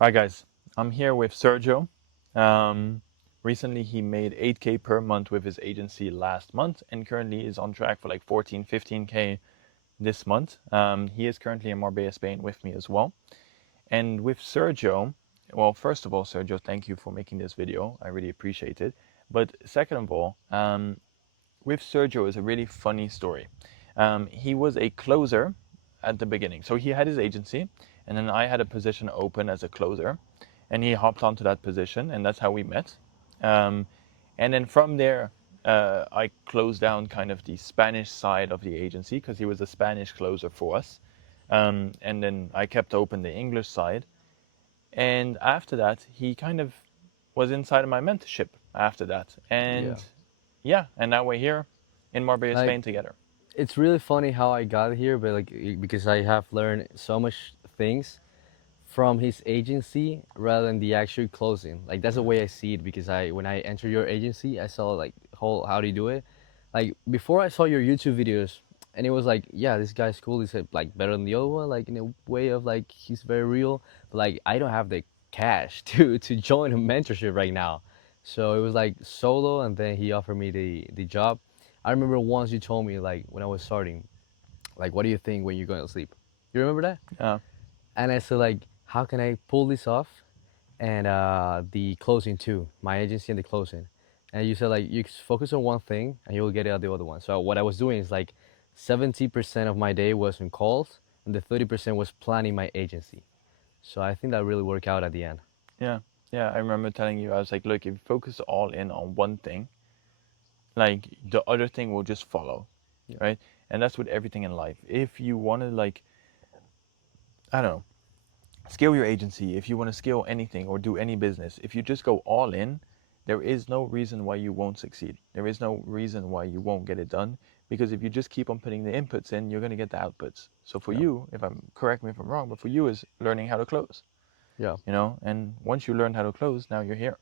Hi guys, I'm here with Sergio. Um, Recently he made 8K per month with his agency last month and currently is on track for like 14, 15K this month. He is currently in Marbella, Spain with me as well. And with Sergio, well, first of all, Sergio, thank you for making this video. I really appreciate it. But second of all, with Sergio is a really funny story. He was a closer at the beginning. So he had his agency, and then I had a position open as a closer, and he hopped onto that position, and that's how we met. Um, and then from there, I closed down kind of the Spanish side of the agency because he was a Spanish closer for us. And then I kept open the English side. And after that, he kind of was inside of my mentorship after that. Yeah. And yeah, and now we're here in Marbella, Like Spain together. it's really funny how I got here, but because I have learned so much things from his agency rather than the actual closing. Like that's the way I see it because I when I entered your agency, I saw like whole how do you do it. Like before I saw your YouTube videos and it was like, yeah, this guy's cool. He's like better than the other one, like in a way of like he's very real. But like I don't have the cash to join a mentorship right now. So it was like solo and then he offered me the job. I remember once you told me like when I was starting, like what do you think when you're going to sleep? You remember that? Uh, And I said like, how can I pull this off? And the closing too, my agency and the closing. And you said like you focus on one thing and you'll get it at the other one. So what I was doing is like 70% of my day was on calls and the 30% was planning my agency. So I think that really worked out at the end. yeah, yeah. I remember telling you, I was like, look, if you focus all in on one thing, like the other thing will just follow, Yeah. right? And that's with everything in life. If you want to, like, I don't know, scale your agency, if you want to scale anything or do any business, if you just go all in, there is no reason why you won't succeed. There is no reason why you won't get it done because if you just keep on putting the inputs in, you're going to get the outputs. So for Yeah. you, if I'm correct me if I'm wrong, but for you is learning how to close, Yeah. and once you learn how to close, now you're here.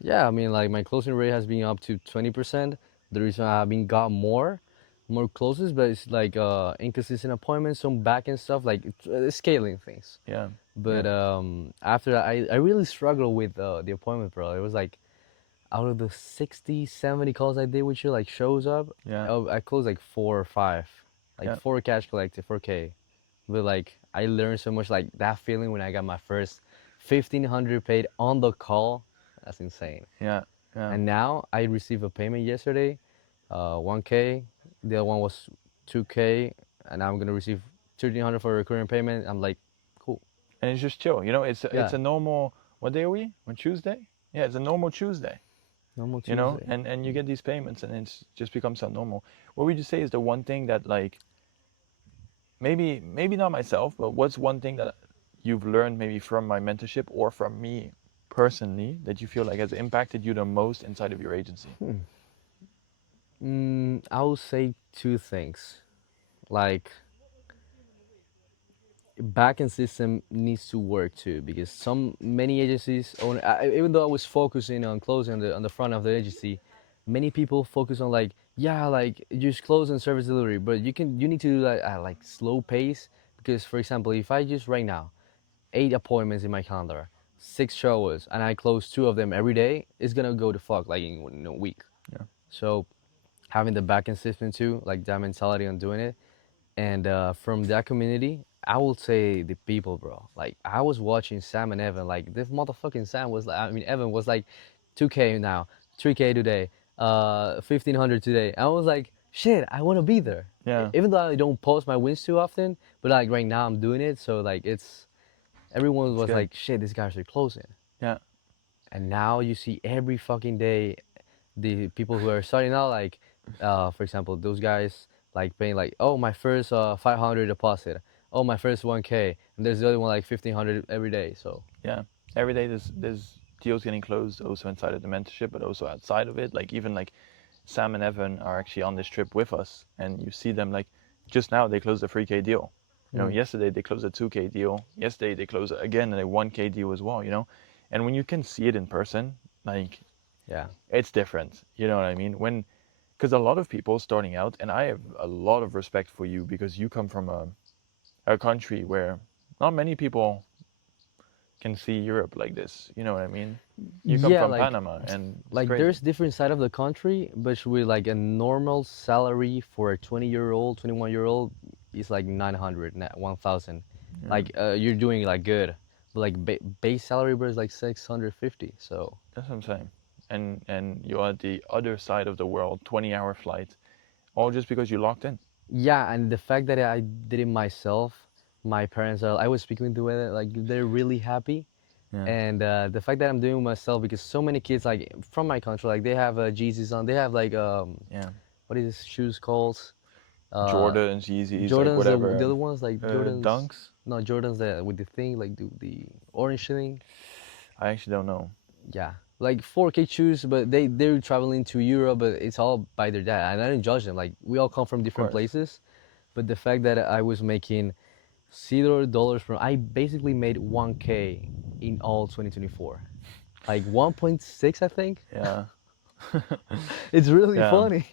Yeah, I mean, like my closing rate has been up to 20%. The reason I have been got more closes, but it's like inconsistent appointments, some back end stuff, like scaling things. Yeah, But yeah, after that, I really struggled with the appointment, bro. It was like out of the 60, 70 calls I did with you, like shows up, yeah, I closed like four or five, like yeah, four cash collected, 4K. But like I learned so much, like that feeling when I got my first 1,500 paid on the call, that's insane. yeah, yeah. And now I received a payment yesterday, 1K. The other one was 2K, and now I'm gonna receive 1,300 for a recurring payment. I'm like, cool. And it's just chill. It's Yeah, a normal. What day are we? On Tuesday? Yeah, it's a normal Tuesday. normal Tuesday. And you get these payments, and it's just becomes so normal. What would you say is the one thing that, like, maybe not myself, but what's one thing that you've learned maybe from my mentorship or from me personally that you feel like has impacted you the most inside of your agency? I will say two things. Like backend system needs to work too because some many agencies own even though I was focusing on closing on the front of the agency, many people focus on like yeah like just close and service delivery, but you need to do that at like slow pace because for example if I just right now 8 appointments in my calendar, 6 showers, and I close 2 of them every day, it's gonna go to fuck like in a week. Yeah, So having the backend system too, like that mentality on doing it, and from that community, I will say the people, bro. Like I was watching Sam and Evan. Like this motherfucking Sam was like, I mean Evan was like, 2K now, 3K today, 1,500 today. I was like, shit, I want to be there. yeah, Even though I don't post my wins too often, but like right now I'm doing it. So like it's everyone it's was good. like, shit, these guys are closing. Yeah, And now you see every fucking day the people who are starting out, like, for example, those guys like paying like, oh, my first 500 deposit, oh, my first 1K, and there's the other one like 1,500 every day. So yeah. Every day there's deals getting closed also inside of the mentorship, but also outside of it. Like even like Sam and Evan are actually on this trip with us, and you see them like just now they closed a 3K deal. mm, Yesterday they closed a 2K deal. Yesterday they closed again a 1K deal as well. And when you can see it in person, like yeah, it's different. You know what I mean? Because a lot of people starting out, and I have a lot of respect for you because you come from a country where not many people can see Europe like this. You know what I mean? You come Yeah, from Panama, and it's there's crazy. different side of the country, but with like a normal salary for a 20-year-old, 21-year-old is like 900, 1,000. Yeah, Like you're doing like good, but like base salary bro is like 650. So that's what I'm saying. And you're at the other side of the world, 20-hour flight, all just because you locked in. yeah, and the fact that I did it myself, my parents are. I was speaking to it, like they're really happy, Yeah, and the fact that I'm doing it myself because so many kids like from my country like they have Jesus on, they have like yeah. what is this shoes called? Uh, Jordans, Yeezys, like Jordans, the whatever. other ones like Jordans, Dunks. no Jordans that with the thing like the orange thing. I actually don't know. Yeah, like 4K shoes, but they're traveling to Europe, but it's all by their dad. And I don't judge them. Like we all come from Of different course. places, but the fact that I was making $0 from, I basically made 1K in all 2024, like 1.6, I think. Yeah. It's really Yeah. funny.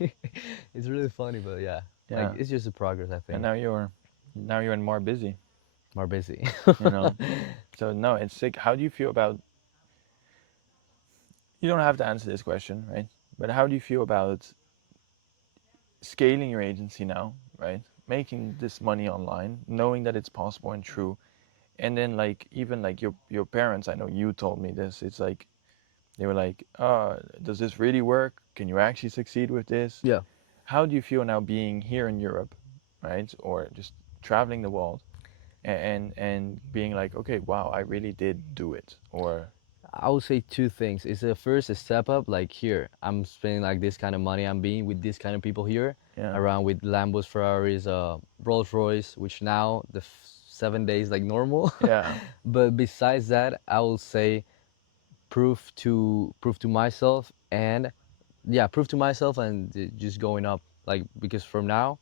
It's really funny, but yeah, like Yeah. it's just a progress, I And think. now you're more busy, More busy. you know. So no, it's sick. How do you feel about you don't have to answer this question, right? But how do you feel about scaling your agency now, right? Making this money online, knowing that it's possible and true. And then like even like your parents, I know you told me this. It's like they were like, does this really work? Can you actually succeed with this? Yeah. How do you feel now being here in Europe, right? Or just traveling the world and being like, okay, wow, I really did do it. Or I would say two things. It's the first a step up, like here, I'm spending like this kind of money, I'm being with this kind of people here, yeah, around with Lambos, Ferraris, Rolls Royce, which now 7 days like normal. yeah, But besides that, I will say prove to myself and yeah, prove to myself and just going up. Like because from now,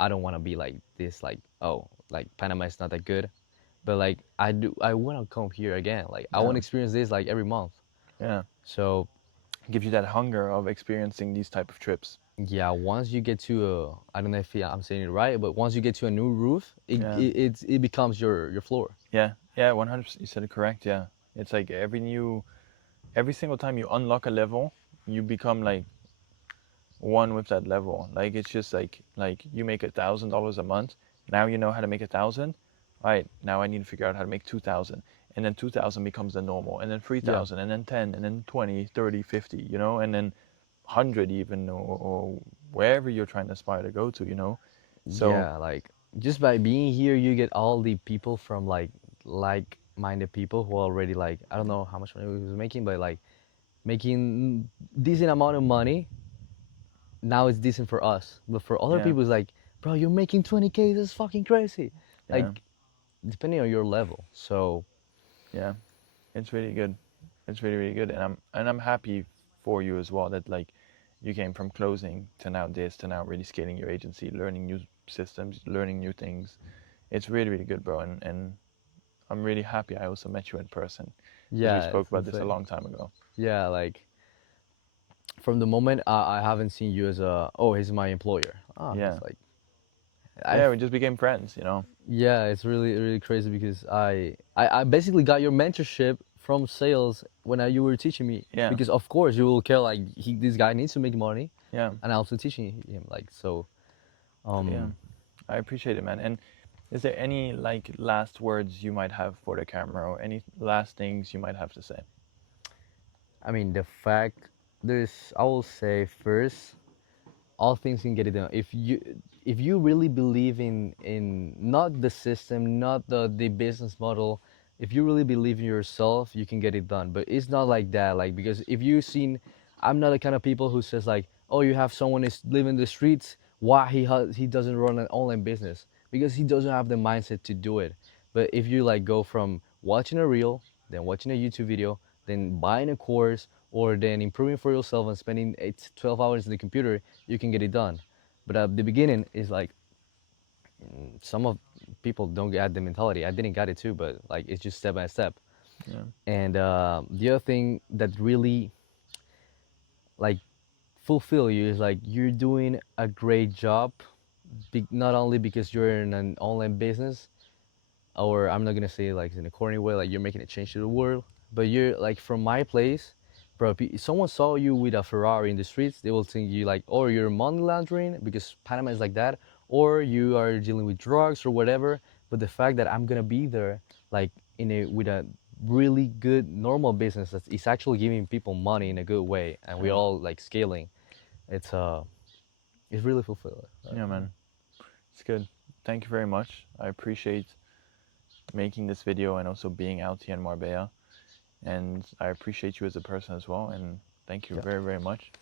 I don't want to be like this. Like oh, like Panama is not that good, but like I want to come here again. Like I want yeah, to experience this like every month. yeah. So Gives you that hunger of experiencing these type of trips. yeah, once you get to a, I don't know if I'm saying it right, but once you get to a new roof, Yeah, it becomes your floor. yeah, yeah. 100%. You said it correct. Yeah, it's like every single time you unlock a level, you become like one with that level. Like it's just like you make $1,000 a month. Now you know how to make 1,000. Right now I need to figure out how to make 2,000, and then 2,000 becomes the normal, and then three Yeah. thousand, and then 10, and then 20, 30, 50. You know, and then 100 even, or wherever you're trying to aspire to go to. You know, so Yeah, like just by being here, you get all the people from like-minded people who already like I don't know how much money we was making, but like making decent amount of money. Now it's decent for us, but for other yeah, people, it's like, bro, you're making 20K. That's fucking crazy. yeah, Like depending on your level. So yeah. It's really good. It's really really good, and I'm happy for you as well that like you came from closing to now this to now really scaling your agency, learning new systems, learning new things. It's really really good, bro, and I'm really happy I also met you in person because we yeah, spoke it's about this a insane. long time ago. Yeah, like from the moment I haven't seen you as a oh he's my employer. Oh, Yeah, it's like I yeah, we just became friends, you know. yeah, it's really really crazy because I basically got your mentorship from sales when you were teaching me Yeah, because of course you will care like this guy needs to make money yeah, and I also teaching him like so yeah. um I appreciate it, man. And is there any like last words you might have for the camera, or any last things you might have to say? I mean the fact there's I will say first all things can get it done if you really believe in not the system not the business model if you really believe in yourself you can get it done but it's not like that like because if you seen I'm not the kind of people who says like oh you have someone is living the streets why he doesn't run an online business because he doesn't have the mindset to do it but if you like go from watching a reel then watching a YouTube video then buying a course or then improving for yourself and spending 8 to 12 hours in the computer you can get it done but at the beginning it's like some of people don't get the mentality I didn't get it too but like it's just step by step Yeah, and the other thing that really like fulfill you is like you're doing a great job not only because you're in an online business or I'm not gonna say like in a corny way, like you're making a change to the world, but you're like from my place, bro. If someone saw you with a Ferrari in the streets, they will think you like, or you're money laundering because Panama is like that, or you are dealing with drugs or whatever. But the fact that I'm gonna be there, like in a with a really good normal business that is actually giving people money in a good way, and we're Yeah. all like scaling, it's it's really fulfilling. Yeah, man. It's good. Thank you very much. I appreciate making this video and also being out here in Marbella. And I appreciate you as a person as well. And thank you Yeah. very, very much.